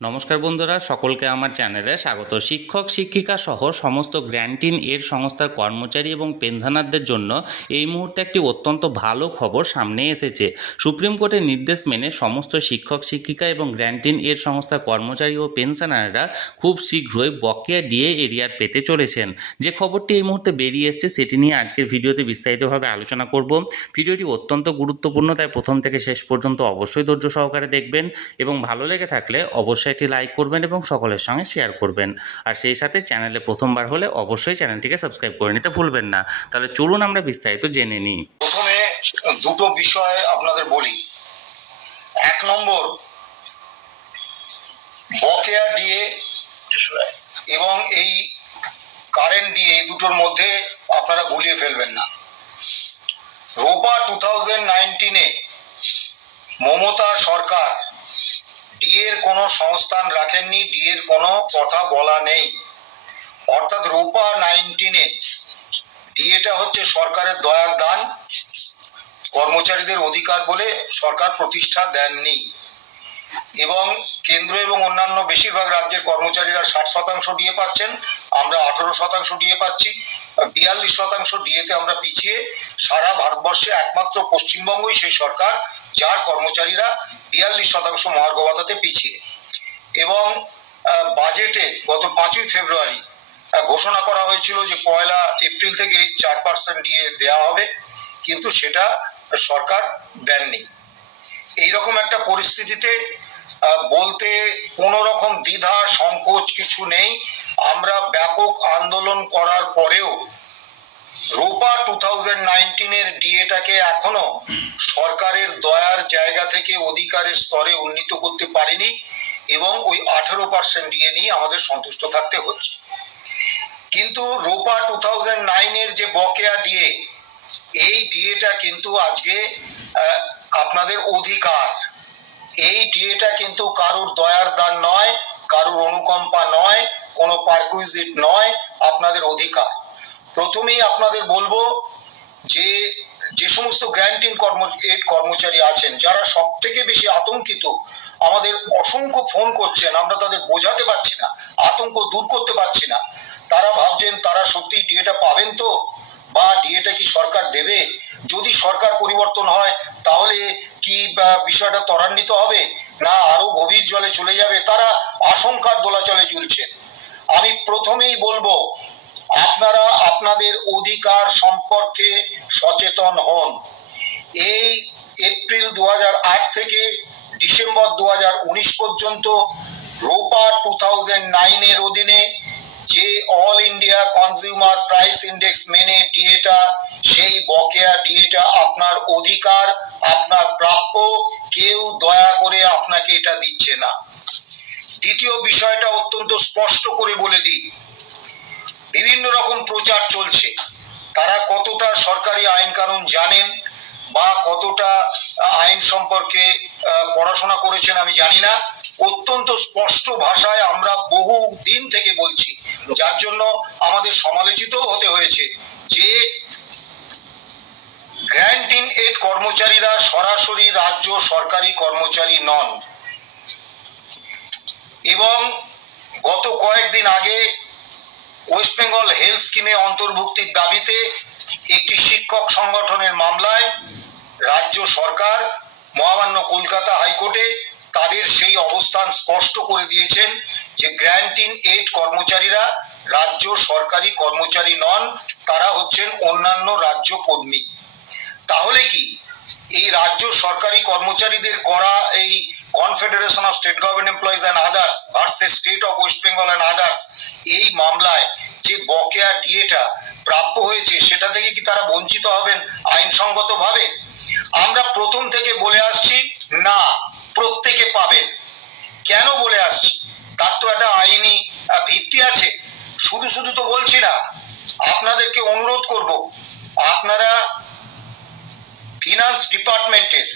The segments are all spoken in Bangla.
নমস্কার বন্ধুরা, সকলকে আমার চ্যানেলে স্বাগত। শিক্ষক শিক্ষিকা সহ সমস্ত গ্র্যান্টিন এর সংস্থার কর্মচারী এবং পেনশনারদের জন্য এই মুহূর্তে একটি অত্যন্ত ভালো খবর সামনে এসেছে। সুপ্রিম কোর্টের নির্দেশ মেনে সমস্ত শিক্ষক শিক্ষিকা এবং গ্র্যান্টিন এর সংস্থার কর্মচারী ও পেনশনাররা খুব শীঘ্রই বকেয়া ডিএ এরিয়ার পেতে চলেছেন। যে খবরটি এই মুহূর্তে বেরিয়ে এসেছে সেটি নিয়ে আজকের ভিডিওতে বিস্তারিতভাবে আলোচনা করব। ভিডিওটি অত্যন্ত গুরুত্বপূর্ণ, তাই প্রথম থেকে শেষ পর্যন্ত অবশ্যই ধৈর্য সহকারে দেখবেন এবং ভালো লেগে থাকলে অবশ্যই একটি লাইক করবেন এবং সকলের সঙ্গে শেয়ার করবেন। আর সেই সাথে চ্যানেলে প্রথমবার হলে অবশ্যই চ্যানেলটিকে সাবস্ক্রাইব করে নিতে ভুলবেন না। তাহলে চলুন আমরা বিস্তারিত জেনে নিই। প্রথমে দুটো বিষয় আপনাদের বলি। এক নম্বর, বকেয়া ডিএ এবং এই কারেন্ট ডিএ দুটোর মধ্যে আপনারা গুলিয়ে ফেলবেন না। রোপা 2019-এ মমতা সরকার ডিএর কোনো সংস্থান রাখেননি, ডিএর কোনো কথা বলা নেই। অর্থাৎ রোপা 19-এ ডিএটা হচ্ছে সরকারের দয়ার দান, কর্মচারীদের অধিকার বলে সরকার প্রতিষ্ঠা দেননি। এবং কেন্দ্র এবং অন্যান্য বেশিরভাগ রাজ্যের কর্মচারীরা 60% ডিএ পাচ্ছেন, আমরা 18% ডিএ পাচ্ছি। 42% ডিএতে আমরা পিছিয়ে। সারা ভারতবর্ষে একমাত্র পশ্চিমবঙ্গই সেই সরকার যার কর্মচারীরা 42% মহার্ঘ ভাতাতে পিছিয়ে। এবং বাজেটে গত 5ই ফেব্রুয়ারি ঘোষণা করা হয়েছিল যে 1 এপ্রিল থেকে 4% ডিএ দেওয়া হবে, কিন্তু সেটা সরকার দেননি। এইরকম একটা পরিস্থিতিতে বলতে কোনো রকম দ্বিধা সংকোচ কিছু নেই। আমরা ব্যাপক আন্দোলন করার পরেও রোপা 2019-এর ডিএটাকে এখনো সরকারের দয়ার জায়গা থেকে অধিকারের স্তরে উন্নীত করতে পারিনি এবং ওই 18% ডিএ নিয়ে আমাদের সন্তুষ্ট থাকতে হচ্ছে। কিন্তু রোপা 2009-এর যে বকেয়া ডিএ, এই ডিএটা কিন্তু আজকে আপনাদের অধিকার। এই ডিএটা কিন্তু কারোর দয়ার দান নয়, কারোর অনুকম্পা নয়, কোনো পারকুইজিট নয়, আপনাদের অধিকার। প্রথমেই আপনাদের বলবো যে যে সমস্ত গ্র্যান্টিন কর্মচারী আছেন যারা সব থেকে বেশি আতঙ্কিত, আমাদের অসংখ্য ফোন করছেন, আমরা তাদের বোঝাতে পারছি না, আতঙ্ক দূর করতে পারছি না। তারা ভাবছেন তারা সত্যি ডিএটা পাবেন তো, বা ডিএটা কি সরকার দেবে? যদি সরকার পরিবর্তন হয় তাহলে কি বিষয়টা ত্বরান্বিত হবে, না আরো গভীর জলে চলে যাবে? তারা আশঙ্কার দোলাচলে ঝুলছেন। আমি প্রথমেই বলবো, আপনারা আপনাদের অধিকার সম্পর্কে সচেতন হন। এই এপ্রিল 2008 থেকে ডিসেম্বর 2019 পর্যন্ত রোপা 2009-এর অধীনে যে all India consumer price index মেনে ডিএটা, সেই বকেয়া ডিএটা আপনার অধিকার, আপনার প্রাপ্য। কেউ দয়া করে আপনাকে এটা দিচ্ছে না। দ্বিতীয় বিষয়টা অত্যন্ত স্পষ্ট করে বলে দিই, বিভিন্ন রকম প্রচার চলছে, তারা কতটা সরকারি আইন কানুন জানেন বা কতটা আইন সম্পর্কে পড়াশোনা করেছেন আমি জানি না। অত্যন্ত স্পষ্ট ভাষায় আমরা বহু দিন থেকে বলছি, যার জন্য আমাদের সমালোচিত হতে হয়েছে, যে গ্র্যান্টিন এড কর্মচারীরা সরাসরি রাজ্য সরকারি কর্মচারী নন। এবং গত কয়েকদিন আগে ওয়েস্ট বেঙ্গল হেলথ স্কিমে অন্তর্ভুক্তির দাবিতে একটি শিক্ষক সংগঠনের মামলায় রাজ্য সরকার মহামান্য কলকাতা হাইকোর্টে তাদের সেই অবস্থান স্পষ্ট করে দিয়েছেন যে গ্র্যান্টিন এড কর্মচারীরা রাজ্য সরকারি কর্মচারী নন, তারা হচ্ছেন অন্যান্য রাজ্য কর্মী। তাহলে কি এই রাজ্য সরকারি কর্মচারীদের করা এই confederation of state government employees and others versus state of West Bengal and others, এই মামলায় যে বকেয়া ডিএটা প্রাপ্য হয়েছে সেটা থেকে কি তারা বঞ্চিত হবেন আইনসঙ্গতভাবে? আমরা প্রথম থেকে বলে আসছি না, প্রত্যেকে পাবেন। কেন বলে আসছি? তার তো একটা আইনি ভিত্তি আছে। শুধু শুধু তো বলছি না। আপনাদেরকে অনুরোধ করব, আপনারা ফিনান্স ডিপার্টমেন্টের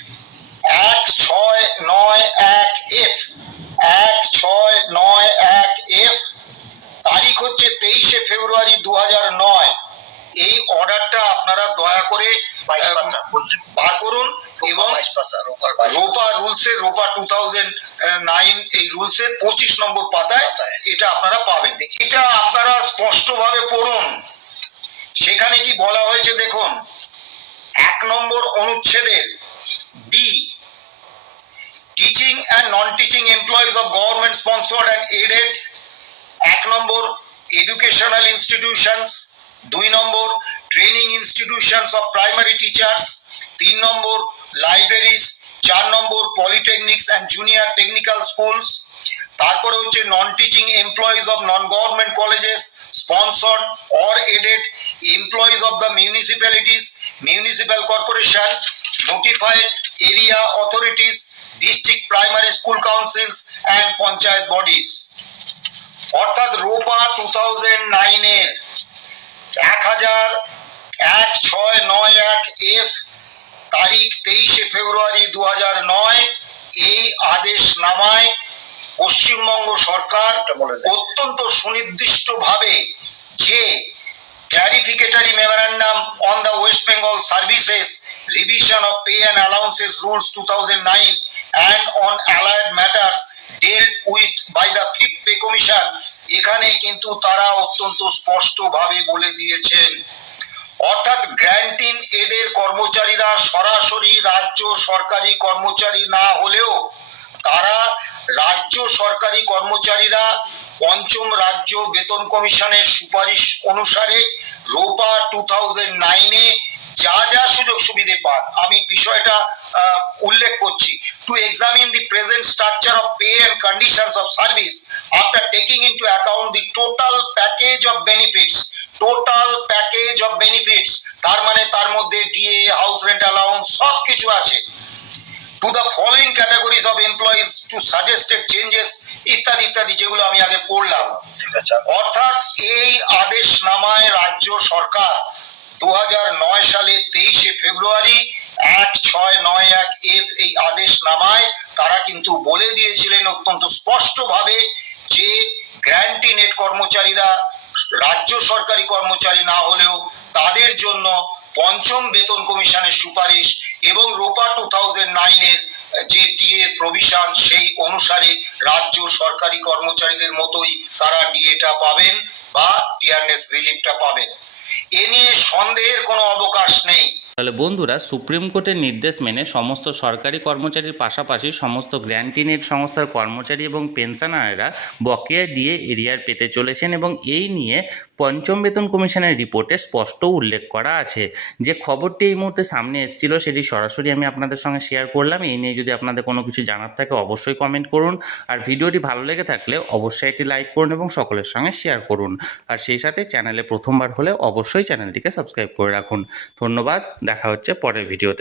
1691F 1691F তারিখ হচ্ছে 23শে ফেব্রুয়ারি 2009, এই অর্ডারটা আপনারা দয়া করে বার করুন এবং রোপা রুলসের রোপা 2009 এই রুলসের 25 নম্বর পাতায় এটা আপনারা পাবেন। এটা আপনারা স্পষ্টভাবে পড়ুন। সেখানে কি বলা হয়েছে দেখুন, 1 নম্বর অনুচ্ছেদের B, teaching and non teaching employees of government sponsored and aided, 1 number educational institutions, 2 number training institutions of primary teachers, 3 number libraries, 4 number polytechnics and junior technical schools, তারপরে হচ্ছে non teaching employees of non government colleges sponsored or aided, employees of the municipalities, municipal corporation, notified area authorities, district primary school councils and panchayat bodies। অর্থাৎ রোপা 2009 এর 1691 F তারিখ 23 ফেব্রুয়ারি 2009 এই আদেশ নামায় পশ্চিমবঙ্গ সরকার অত্যন্ত সুনির্দিষ্টভাবে যে clarificatory memorandum on the West Bengal services revision of pay and allowances rules 2009 and on allied matters dealt with by the 5th pay commission, এখানে কিন্তু তারা অত্যন্ত স্পষ্টভাবে বলে দিয়েছেন, অর্থাৎ গ্র্যান্টিন এডের কর্মচারীরা সরাসরি রাজ্য সরকারি কর্মচারী না হলেও তারা রাজ্য সরকারি কর্মচারীরা পঞ্চম রাজ্য বেতন কমিশনের সুপারিশ অনুসারে রোপা 2009 যা যা সুযোগ সুবিধে পান। আমি বিষয়টা উল্লেখ করছি। To examine the present structure of pay and conditions of service after taking into account the total package of benefits, total package of benefits তার মানে তার মধ্যে ডিএ, হাউস রেন্ট অ্যালাউন্স সব কিছু আছে। to the following categories of employees to suggested changes ইত্যাদি ইত্যাদি, যেগুলো আমি আগে পড়লাম। অর্থাৎ এই আদেশ নামায় রাজ্য সরকার 2009 সালে 23 ফেব্রুয়ারি 1691 F এই আদেশ নামায় তারা কিন্তু বলে দিয়েছিলেন অত্যন্ত স্পষ্টভাবে যে গ্র্যান্টি নেট কর্মচারীরা রাজ্য সরকারি কর্মচারী না হলেও তাদের জন্য পঞ্চম বেতন কমিশনের সুপারিশ এবং রোপা 2009 এর যে ডিএ প্রভিশন সেই অনুসারে রাজ্য সরকারি কর্মচারীদের মতোই তারা ডিএটা পাবেন বা টিয়ারনেস রিলিফটা পাবেন। এ নিয়ে সন্দেহের কোনো অবকাশ নেই। তাহলে বন্ধুরা, সুপ্রিম কোর্টের নির্দেশ মেনে সমস্ত সরকারি কর্মচারীর পাশাপাশি সমস্ত গ্র্যান্টি নেট সংস্থার কর্মচারী এবং পেনশনাররা বকেয়া ডিএ এরিয়ার পেতে চলেছেন এবং এই নিয়ে পঞ্চম বেতন কমিশনের রিপোর্টে স্পষ্ট উল্লেখ করা আছে। যে খবরটি এই মুহূর্তে সামনে এসেছিল সেটি সরাসরি আমি আপনাদের সঙ্গে শেয়ার করলাম। এই নিয়ে যদি আপনাদের কোনো কিছু জানার থাকে অবশ্যই কমেন্ট করুন, আর ভিডিওটি ভালো লেগে থাকলে অবশ্যই এটি লাইক করুন এবং সকলের সঙ্গে শেয়ার করুন, আর সেই সাথে চ্যানেলে প্রথমবার হলে অবশ্যই চ্যানেলটিকে সাবস্ক্রাইব করে রাখুন। ধন্যবাদ, দেখা হচ্ছে পরের ভিডিওতে।